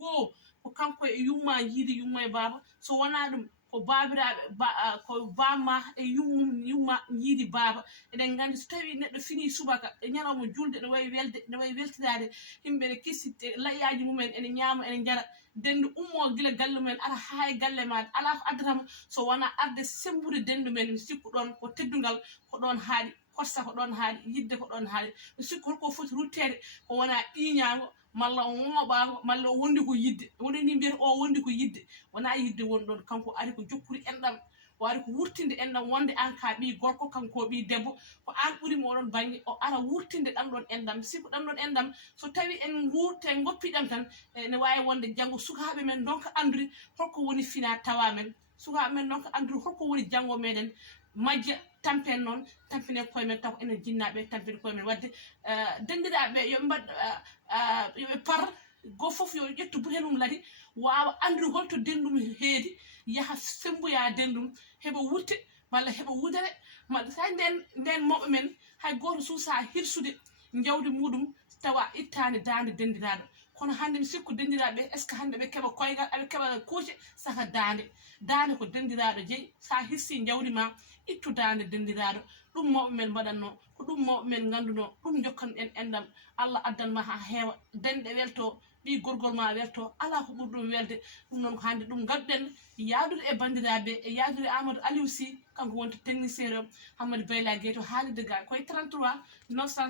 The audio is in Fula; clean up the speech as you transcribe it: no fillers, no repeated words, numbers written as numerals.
goo ko kanko e yumma yiidi yumma e baaba so wona ɗum ko babiraɓe ko bamma e yumma yiidi baaba eɗen gandi so tawi neɗɗo fini subaka e ñalawma julde ne wawi welde ne wawi weltirade yimɓe ne kessitte layyaji mumen ene ñaama ene jara dendu ummo gila galle mumen ala ha e galle maɗa ala ko addatama so wona arde sembude dendu men mi sikku ɗon ko teddugal ko ɗon haaɗi kossa ko ɗon haaɗi yidde ko ɗon haaɗi mi sikku holko foti ruttede ko wona ƴiñago malla o ŋoɓago malla o wondi ko yidde woni ni mbiyata o wondi ko yidde wona yidde woni ɗon kanko ari ko jokkuri enɗam o ari ko wurtinde enɗam wonde an ka ɓi gorko kanko ɓi debbo ko an ɓuurimo oɗon banggue o ara wurtinde ɗam ɗon enɗam mi sikku ɗam ɗon enɗam so tawi en gurte goppiɗam tan ne wawi wonde janggo sukaɓe men donka andude holko woni fina tawa men sukaɓe men donka andude holko woni janggo meɗen majja tampen noon tampine koye men taw enen jinnaɓe tampine koye men wadde dendiraɓe yoɓe mbad yoɓe par go foof yo ƴettu buhenum ladi wawa andude holto dendum heedi yaha semboya dendum heɓa wurte walla heɓa wudere malla sa nden mawɓe men hay goto suusa hirsude jawdi muɗum tawa ittani dande dendiraɗo kono hande mi sikku dendiraɓe est ce que hande ɓe keeɓa koygal aɓe keeɓa kuuce saka dande ko dendiraɗo jeeyi sa hirsi jawdi ma ittu dande dendiraɗo ɗum mawɓe men mbaɗanno ko ɗum mawɓe men ganduno ɗum jokkan en enɗam Allah addanma ha heewa denɗe welto ɓi gorgol ma welto ala ko ɓuri ɗum welde ɗum noon ko hande ɗum gadduɗen yaadude e bandiraɓe e yaadude Amadou Aliou Sy kanko wonto technicien o Hammadou Bayla Gueye to haalirde ga koye 33 900